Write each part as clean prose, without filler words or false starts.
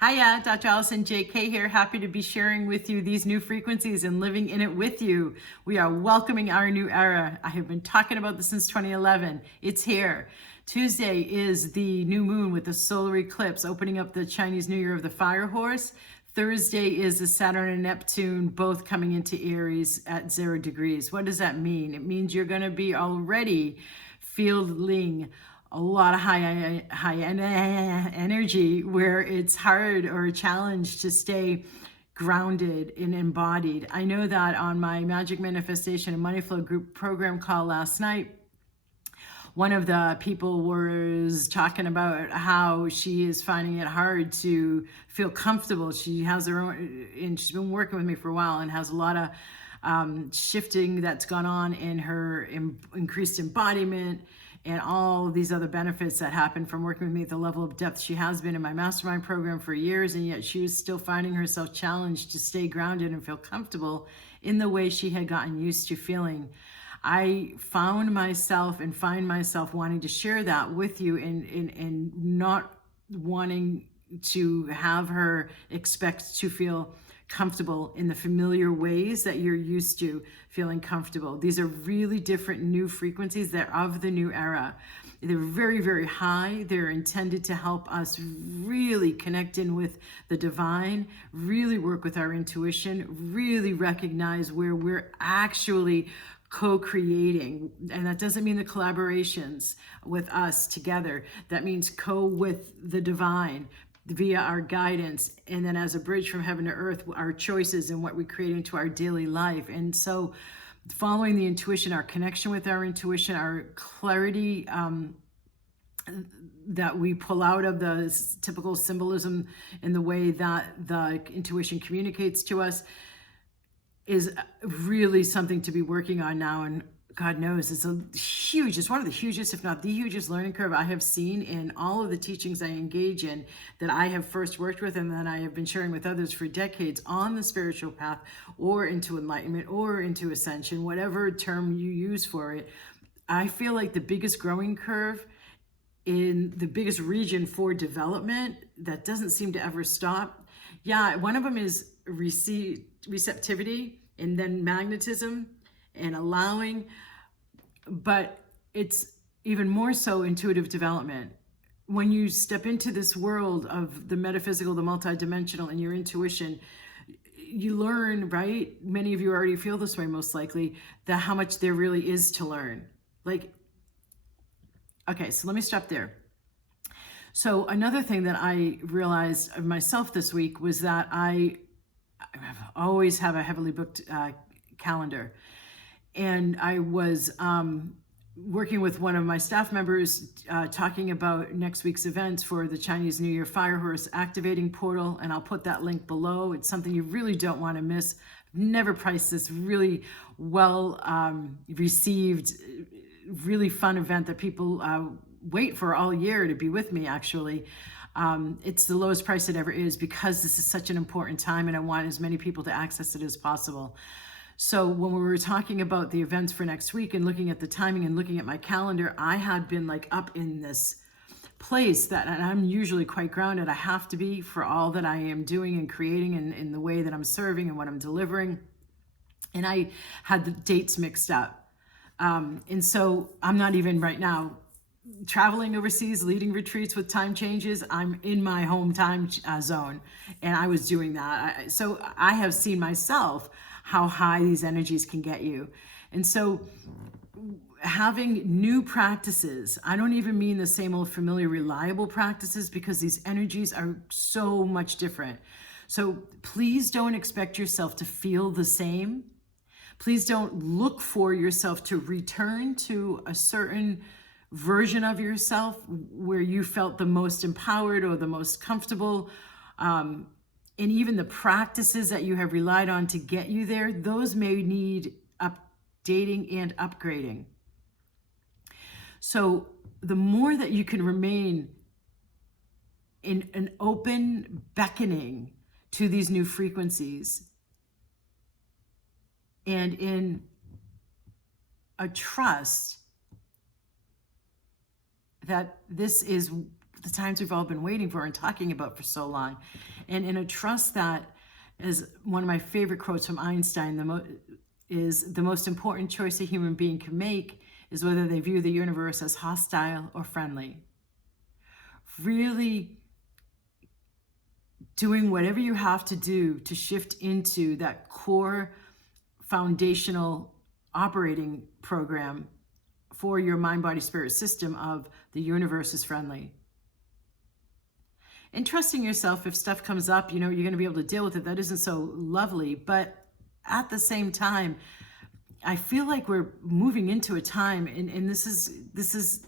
Hiya, Dr. Allison JK here. Happy to be sharing with you these new frequencies and living in it with you. We are welcoming our new era. I have been talking about this since 2011. It's here. Tuesday is the new moon with the solar eclipse opening up the Chinese New Year of the Fire Horse. Thursday is the Saturn and Neptune both coming into Aries at 0 degrees. What does that mean? It means you're going to be already feeling a lot of high energy where it's hard or a challenge to stay grounded and embodied. I know that on my Magic Manifestation and Money Flow group program call last night, one of the people was talking about how she is finding it hard to feel comfortable. She has her own, and she's been working with me for a while and has a lot of shifting that's gone on in her increased embodiment and all these other benefits that happen from working with me at the level of depth she has been in my mastermind program for years, and yet she was still finding herself challenged to stay grounded and feel comfortable in the way she had gotten used to feeling. I found myself and find myself wanting to share that with you and not wanting to have her expect to feel comfortable in the familiar ways that you're used to feeling comfortable. These are really different new frequencies. They're of the new era. They're very, very high. They're intended to help us really connect in with the divine, really work with our intuition, really recognize where we're actually co-creating. And that doesn't mean the collaborations with us together. That means with the divine via our guidance, and then as a bridge from heaven to earth, our choices and what we create into our daily life. And so following the intuition, our connection with our intuition, our clarity that we pull out of the typical symbolism in the way that the intuition communicates to us is really something to be working on now. And God knows it's one of the hugest, if not the hugest learning curve I have seen in all of the teachings I engage in that I have first worked with and that I have been sharing with others for decades on the spiritual path or into enlightenment or into ascension, whatever term you use for it. I feel like the biggest growing curve in the biggest region for development that doesn't seem to ever stop. Yeah, one of them is receptivity and then magnetism and allowing, but it's even more so intuitive development. When you step into this world of the metaphysical, the multidimensional, and your intuition, you learn, right? Many of you already feel this way, most likely, that how much there really is to learn. Okay, so let me stop there. So another thing that I realized of myself this week was that I always have a heavily booked calendar. And I was working with one of my staff members talking about next week's events for the Chinese New Year Fire Horse Activating Portal, and I'll put that link below. It's something you really don't want to miss. Never priced this really well received, really fun event that people wait for all year to be with me, actually. It's the lowest price it ever is because this is such an important time and I want as many people to access it as possible. So when we were talking about the events for next week and looking at the timing and looking at my calendar, I had been up in this place that, and I'm usually quite grounded. I have to be for all that I am doing and creating and in the way that I'm serving and what I'm delivering. And I had the dates mixed up. And so I'm not even right now traveling overseas, leading retreats with time changes. I'm in my home time zone, and I was doing that. So I have seen myself how high these energies can get you. And so having new practices, I don't even mean the same old familiar, reliable practices, because these energies are so much different. So please don't expect yourself to feel the same. Please don't look for yourself to return to a certain version of yourself where you felt the most empowered or the most comfortable. And even the practices that you have relied on to get you there, those may need updating and upgrading. So the more that you can remain in an open beckoning to these new frequencies and in a trust that this is the times we've all been waiting for and talking about for so long. And in a trust that, as one of my favorite quotes from Einstein, is the most important choice a human being can make is whether they view the universe as hostile or friendly. Really doing whatever you have to do to shift into that core foundational operating program for your mind, body, spirit system of the universe is friendly. And trusting yourself, if stuff comes up, you're going to be able to deal with it. That isn't so lovely. But at the same time, I feel like we're moving into a time, and this is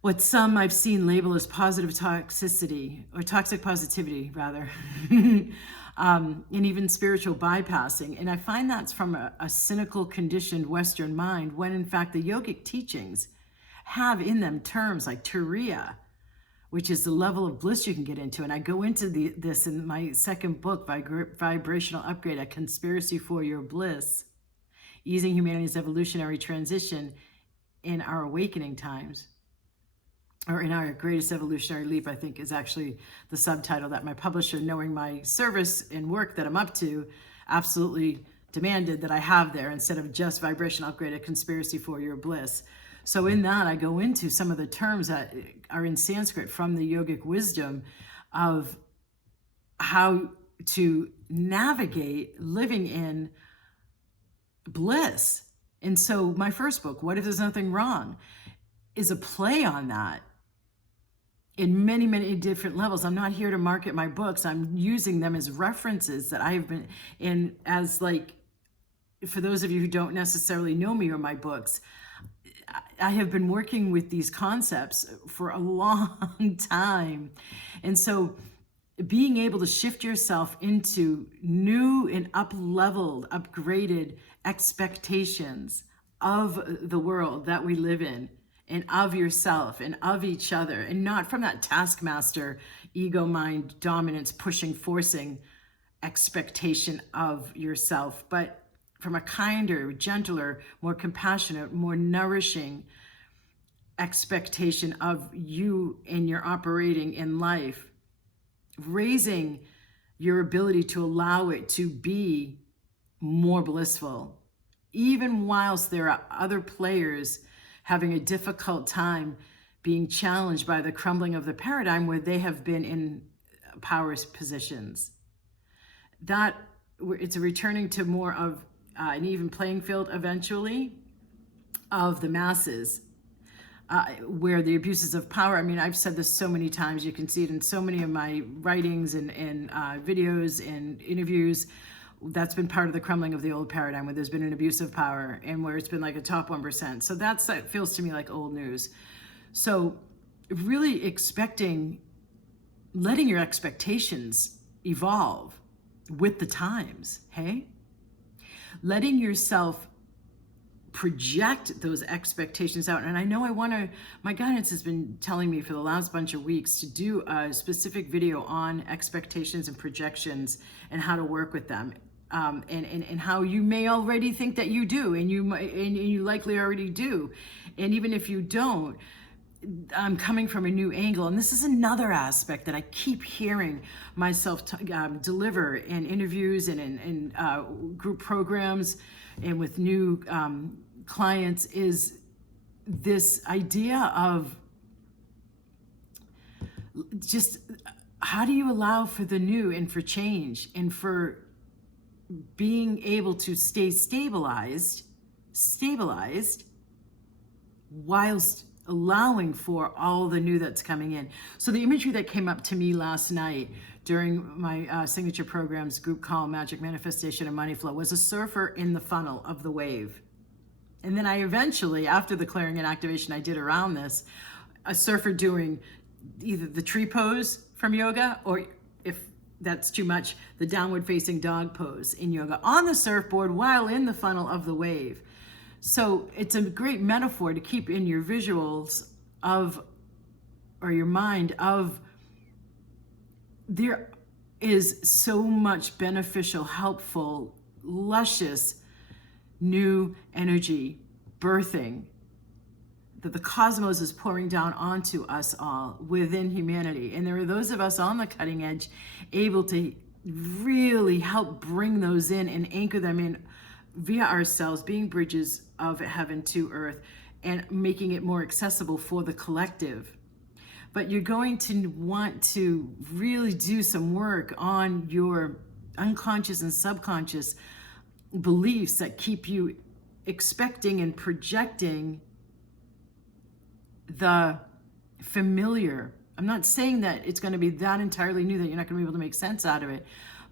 what some I've seen label as positive toxicity, or toxic positivity, rather, and even spiritual bypassing. And I find that's from a cynical, conditioned Western mind, when in fact the yogic teachings have in them terms like turiya, which is the level of bliss you can get into. And I go into this in my second book, Vibrational Upgrade, A Conspiracy for Your Bliss, Easing Humanity's Evolutionary Transition in Our Awakening Times, or in Our Greatest Evolutionary Leap, I think is actually the subtitle that my publisher, knowing my service and work that I'm up to, absolutely demanded that I have there, instead of just Vibrational Upgrade, A Conspiracy for Your Bliss. So in that, I go into some of the terms that are in Sanskrit from the yogic wisdom of how to navigate living in bliss. And so my first book, What If There's Nothing Wrong, is a play on that in many, many different levels. I'm not here to market my books. I'm using them as references that I have been in, as like, for those of you who don't necessarily know me or my books, I have been working with these concepts for a long time. And so being able to shift yourself into new and up-leveled, upgraded expectations of the world that we live in, and of yourself and of each other, and not from that taskmaster, ego mind, dominance, pushing, forcing expectation of yourself, but from a kinder, gentler, more compassionate, more nourishing expectation of you and your operating in life, raising your ability to allow it to be more blissful, even whilst there are other players having a difficult time being challenged by the crumbling of the paradigm where they have been in power positions. That it's a returning to more of an even playing field eventually of the masses, where the abuses of power, I mean, I've said this so many times, you can see it in so many of my writings and videos and interviews. That's been part of the crumbling of the old paradigm, where there's been an abuse of power and where it's been like a top 1%. So that feels to me like old news. So really letting your expectations evolve with the times, hey? Letting yourself project those expectations out. And I know my guidance has been telling me for the last bunch of weeks to do a specific video on expectations and projections and how to work with them. And how you may already think that you do, and you likely already do. And even if you don't, I'm coming from a new angle. And this is another aspect that I keep hearing myself deliver in interviews and in group programs and with new clients, is this idea of just how do you allow for the new and for change and for being able to stay stabilized whilst allowing for all the new that's coming in. So the imagery that came up to me last night during my signature programs group call, Magic Manifestation and Money Flow, was a surfer in the funnel of the wave. And then I eventually, after the clearing and activation I did around this, a surfer doing either the tree pose from yoga, or if that's too much, the downward facing dog pose in yoga on the surfboard while in the funnel of the wave. So it's a great metaphor to keep in your visuals of, or your mind of, there is so much beneficial, helpful, luscious, new energy birthing that the cosmos is pouring down onto us all within humanity. And there are those of us on the cutting edge able to really help bring those in and anchor them in via ourselves, being bridges of heaven to earth and making it more accessible for the collective. But you're going to want to really do some work on your unconscious and subconscious beliefs that keep you expecting and projecting the familiar. I'm not saying that it's going to be that entirely new that you're not going to be able to make sense out of it.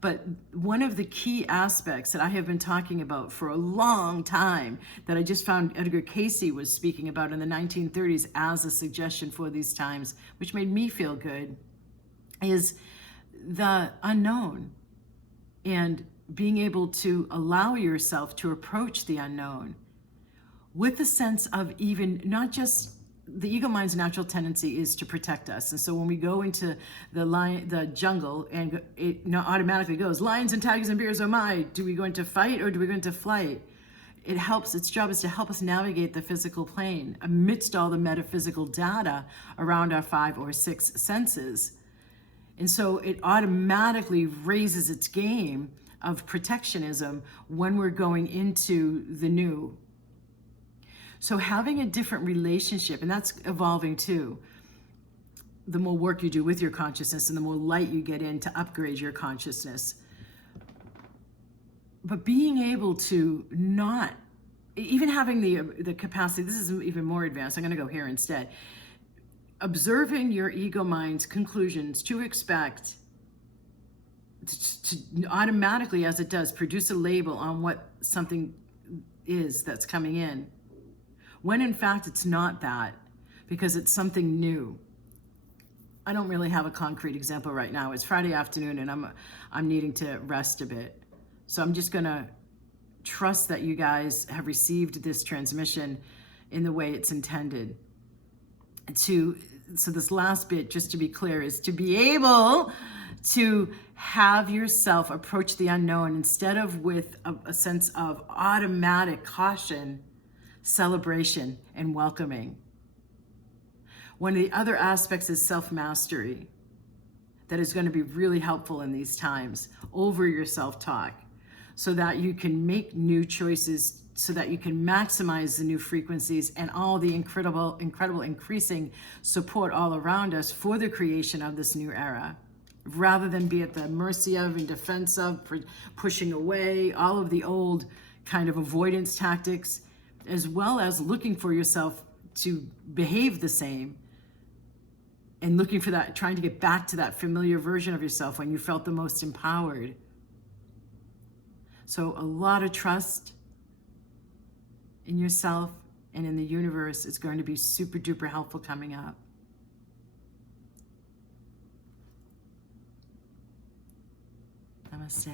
But one of the key aspects that I have been talking about for a long time, that I just found Edgar Cayce was speaking about in the 1930s as a suggestion for these times, which made me feel good, is the unknown and being able to allow yourself to approach the unknown with a sense of even not just the ego mind's natural tendency is to protect us. And so when we go into the jungle, and it automatically goes, lions and tigers and bears, oh my, do we go into fight or do we go into flight? It helps, its job is to help us navigate the physical plane amidst all the metaphysical data around our 5 or 6 senses. And so it automatically raises its game of protectionism when we're going into the new. So having a different relationship, and that's evolving too, the more work you do with your consciousness and the more light you get in to upgrade your consciousness. But being able to not, even having the capacity, this is even more advanced, I'm going to go here instead. Observing your ego mind's conclusions to expect to automatically, as it does, produce a label on what something is that's coming in, when in fact it's not that, because it's something new. I don't really have a concrete example right now. It's Friday afternoon and I'm needing to rest a bit. So I'm just gonna trust that you guys have received this transmission in the way it's intended. So this last bit, just to be clear, is to be able to have yourself approach the unknown instead of with a sense of automatic caution, celebration, and welcoming. One of the other aspects is self-mastery that is going to be really helpful in these times over your self-talk, so that you can make new choices, so that you can maximize the new frequencies and all the incredible increasing support all around us for the creation of this new era, rather than be at the mercy of and defense of, pushing away all of the old kind of avoidance tactics, as well as looking for yourself to behave the same and looking for that, trying to get back to that familiar version of yourself when you felt the most empowered. So a lot of trust in yourself and in the universe is going to be super duper helpful coming up. Namaste.